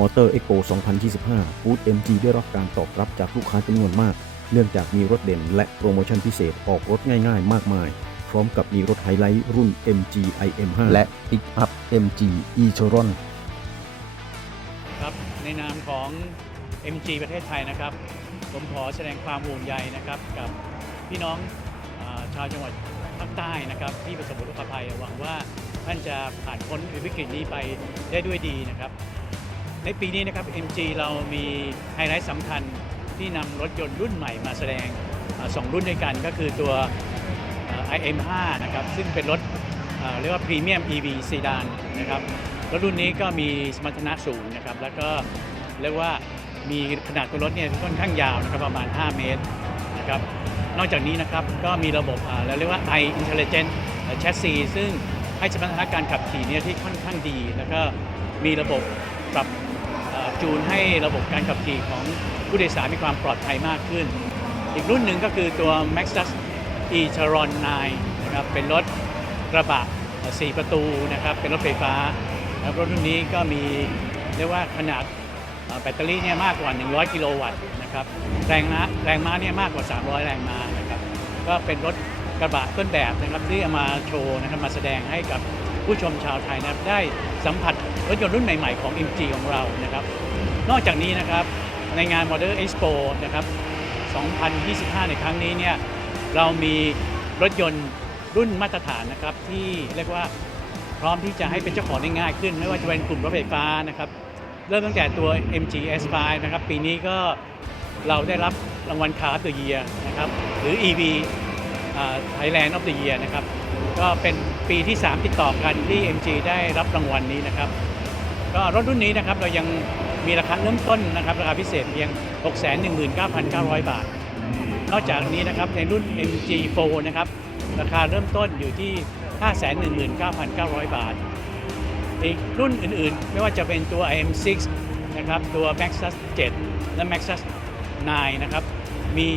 Motor Expo 2025บูธ MG ได้รับการตอบรับจากลูกค้าจำนวนมาก เนื่องจากมีรถเด่นและโปรโมชั่นพิเศษออกรถง่ายๆ มากมาย พร้อมกับมีรถไฮไลท์รุ่น MG IM5 และ Pickup MG e-tron ครับ ในนามของ MG ประเทศไทยนะครับ ผมขอแสดงความห่วงใยนะครับ กับพี่น้องอาชาวจังหวัดภาคใต้นะครับที่ประสบอุทกภัยหวังว่าท่านจะผ่านพ้นวิกฤตนี้ไปได้ด้วยดีนะครับ ในปีนี้นะครับ MG เรามีไฮไลท์สำคัญที่นำรถยนต์รุ่นใหม่มาแสดงสองรุ่นด้วยกันก็คือตัว IM5 นะครับซึ่งเป็นรถเรียกว่าพรีเมียม EV ซีดานนะครับรถรุ่นนี้ก็มีสมรรถนะสูงนะครับแล้วก็เรียกว่ามีขนาดตัวรถเนี่ยค่อนข้างยาวนะครับประมาณ 5 เมตรนะครับนอกจากนี้นะครับก็มีระบบเราเรียกว่า i Intelligent Chassis ซึ่งให้สมรรถนะการขับขี่เนี่ยที่ค่อนข้างดี แล้วก็มีระบบปรับ จูนให้ระบบการขับขี่ของผู้โดยสารมีความปลอดภัยมากขึ้น อีกรุ่นหนึ่งก็คือตัว Maxus e-tron 9นะครับเป็นรถกระบะ 4 ประตูนะครับเป็นรถไฟฟ้าแล้วรถรุ่นนี้ก็มีเรียกว่าขนาดแบตเตอรี่เนี่ยมากกว่า 100 กิโลวัตต์นะครับแรงม้าแรงม้าเนี่ยมากกว่า 300 แรงม้านะครับก็เป็นรถกระบะต้นแบบนะครับที่เอามาโชว์นะครับมาแสดงให้กับผู้ชมชาวไทยนะครับได้สัมผัส รถยนต์รุ่นใหม่ๆของ MG ของเรานะครับ นอกจากนี้นะครับในงาน Model Expo นะครับ 2025 ในครั้งนี้เนี่ยเรามีรถยนต์รุ่นมาตรฐานนะครับที่เรียกว่าพร้อมที่จะให้เป็นเจ้าของได้ง่ายขึ้น ไม่ว่าจะเป็นกลุ่มรถไฟฟ้านะครับ เริ่มตั้งแต่ตัว MG S5 นะครับ ปีนี้ก็เราได้รับรางวัลคาร์ the Year นะครับ หรือ EV Thailand of the Year นะครับ ก็เป็นปีที่ 3 ติดต่อกันที่ MG ได้รับรางวัลนี้นะครับ ก็รถรุ่นนี้นะครับเรายังมีราคาเริ่มต้นนะครับราคาพิเศษเพียง 619,900 บาท นอกจากนี้นะครับในรุ่น MG4 นะครับราคาเริ่มต้นอยู่ที่ 519,900 บาท อีกรุ่นอื่นๆ ไม่ว่าจะเป็นตัว IM6 นะครับตัว Maxus 7 และ Maxus 9 นะครับ มี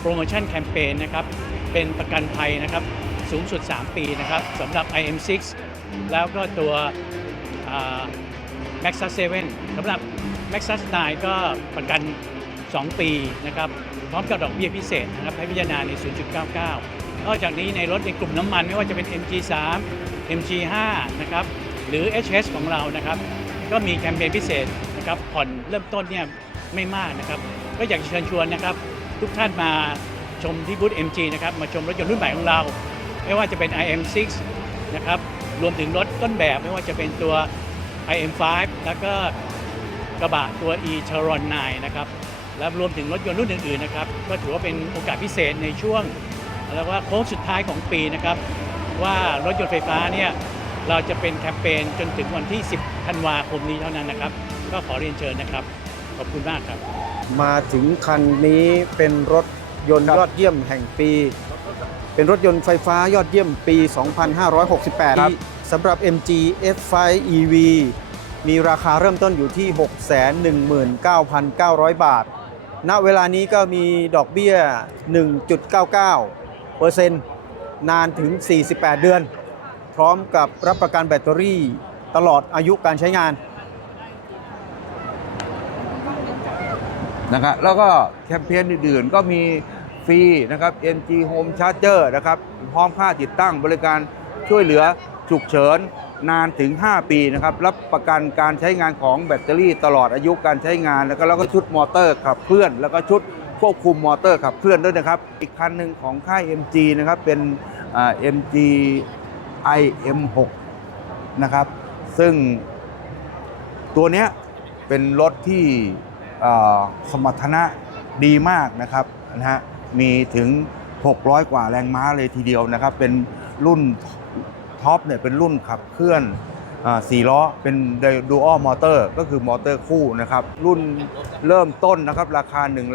โปรโมชั่นแคมเปญนะครับ เป็นประกันภัยนะครับ สูงสุด 3 ปีนะครับสำหรับ IM6 แล้วก็ตัว Maxus 7สำหรับ Maxus 9 ก็ประกัน 2 ปีนะครับพร้อมกับดอกเบี้ยพิเศษนะครับให้พิจารณาใน 0.99 นอกจากนี้ในรถในกลุ่มน้ำมันไม่ว่าจะเป็น MG3 MG5 นะครับหรือ HS ของเรานะครับ ก็มีแคมเปญพิเศษนะครับผ่อนเริ่มต้นเนี่ยไม่มากนะครับ ก็อยากจะเชิญชวนนะครับ ทุกท่านมาชมที่บูธ MG นะครับ มาชมรถยนต์รุ่นใหม่ของเรา ไม่ว่าจะเป็น IM6 นะครับ รวมถึงรถต้นแบบไม่ว่าจะเป็นตัว IM5 แล้วก็กระบะตัว e-tron 9 นะครับ และรวมถึงรถยนต์รุ่นอื่นๆนะครับ ก็ถือว่าเป็นโอกาสพิเศษในช่วงแล้วว่าโค้งสุดท้ายของปีนะครับ ว่ารถยนต์ไฟฟ้าเนี่ยเราจะเป็นแคมเปญจนถึงวันที่ 10 ธันวาคมนี้เท่านั้นนะครับ ก็ขอเรียนเชิญนะครับ ขอบคุณมากครับ มาถึงคันนี้เป็นรถยนต์ยอดเยี่ยมแห่งปี เป็นรถยนต์ไฟฟ้ายอดเยี่ยมปี 2568 ครับ สำหรับ MG F5 EV มีราคาเริ่มต้นอยู่ที่ 619,900 บาท ณ เวลานี้ก็มีดอกเบี้ย 1.99เปอร์เซ็นต์นานถึง 48 เดือน พร้อมกับรับประกันแบตเตอรี่ตลอดอายุการใช้งาน นะครับแล้วก็แคมเปญอื่นๆ ก็มีฟรีนะครับ NG Home Charger นะครับพร้อมค่าติดตั้งบริการช่วยเหลือ ฉุกเฉินนานถึง 5 ปีนะครับ รับประกันการใช้งานของแบตเตอรี่ตลอดอายุการใช้งานแล้วก็แล้วก็ชุดมอเตอร์ขับเคลื่อน แล้วก็ชุดควบคุมมอเตอร์ขับเคลื่อนด้วยนะครับ อีกคันหนึ่งของค่าย MG นะครับเป็นอ่า MG IM6 นะครับ ซึ่งตัวเนี้ยเป็นรถที่สมรรถนะดีมากนะครับนะฮะมีถึง 600 กว่าแรงม้าเลยทีเดียวนะครับ เป็นรุ่น ท็อปเนี่ยเป็นรุ่นขับเคลื่อนสี่ล้อเป็น Dual Motor ก็คือมอเตอร์คู่นะครับ รุ่นเริ่มต้นนะครับ ราคา 1 2 9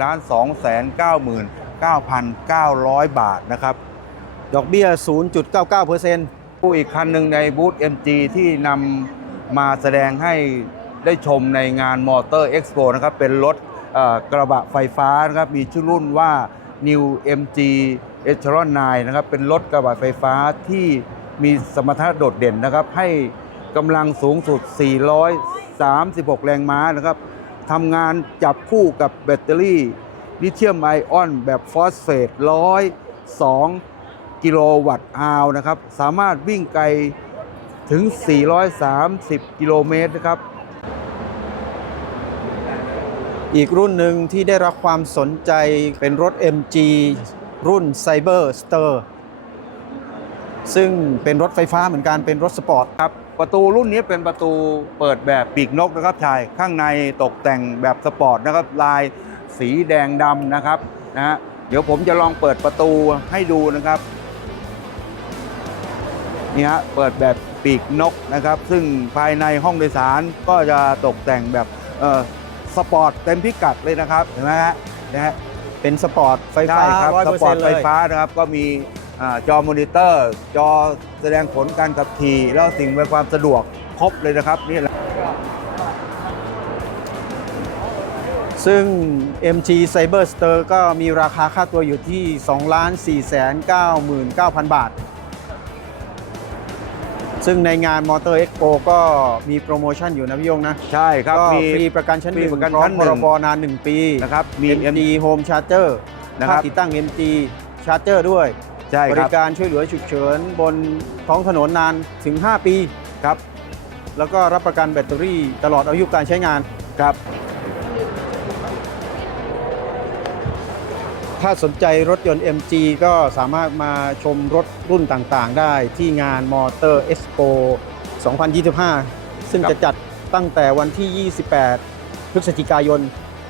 9 9,900บาทนะครับ ดอกเบี้ย 0.99เปอร์เซนต์ผู้อีกคันหนึ่งในบูธ MG ที่นำมาแสดงให้ได้ชมในงานมอเตอร์เอ็กซ์โปนะครับ เป็นรถกระบะไฟฟ้านะครับ มีชื่อรุ่นว่า New MG e t r o n 9 นะครับ เป็นรถกระบะไฟฟ้าที่ มีสมรรถนะโดดเด่นนะครับ ให้กำลังสูงสุด 436 แรงม้านะครับทำงานจับคู่กับแบตเตอรี่ลิเธียมไอออนแบบฟอสเฟต102 กิโลวัตต์อาวนะครับ สามารถวิ่งไกลถึง 430 กิโลเมตรนะครับ อีกรุ่นหนึ่งที่ได้รับความสนใจเป็นรถ MG รุ่น Cyber Star ซึ่งเป็นรถไฟฟ้าเหมือนกันเป็นรถสปอร์ตครับประตูรุ่นนี้เป็นประตูเปิดแบบปีกนกนะครับชายข้างในตกแต่งแบบสปอร์ตนะครับลายสีแดงดำนะครับนะฮะเดี๋ยวผมจะลองเปิดประตูให้ดูนะครับนี่ฮะเปิดแบบปีกนกนะครับ ซึ่งภายในห้องโดยสารก็จะตกแต่งแบบเอ่อสปอร์ตเต็มพิกัดเลยนะครับเห็นไหมฮะนะฮะเป็นสปอร์ตไฟฟ้าใช่ครับสปอร์ต100%เลไฟยฟ้านะครับก็มีอ่า จอมอนิเตอร์ จอแสดงผลการขับขี่ แล้วสิ่งอำนวยความสะดวกครบเลยนะครับนี่แหละซึ่ง MG Cyber Star ก็มีราคาค่าตัวอยู่ที่ 2 4 9 9 0 0 0 บาท ซึ่งในงาน Motor Expo ก็มีโปรโมชั่นอยู่นะพี่ยงนะ ใช่ครับ ก็มีฟรีประกันชั้นหนึ่งฟรีประกันพร้อชั้มนพหนึ่รงบนาน 1 ปีนะครับมี MG Home Charger นะครับค่าติดตั้ง MG Charger ด้วย ใช่บครัริบการช่วยเหลือฉุกเฉินบนท้องถนนนานถึง 5 ปี ครับ แล้วก็รับประกันแบตเตอรี่ตลอดอายุการใช้งาน ครับ ถ้าสนใจรถยนต์ MG ก็สามารถมาชมรถรุ่นต่างๆ ได้ที่งาน Motor Expo 2025 ซึ่งครับ จะจัดตั้งแต่วันที่ 28 พฤศจิกายน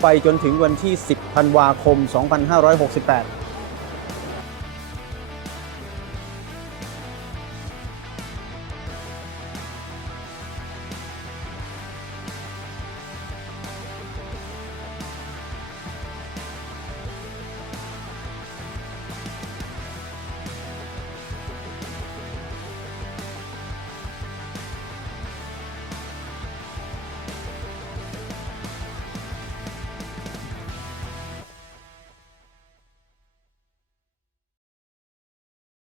ไปจนถึงวันที่ 10 ธันวาคม 2568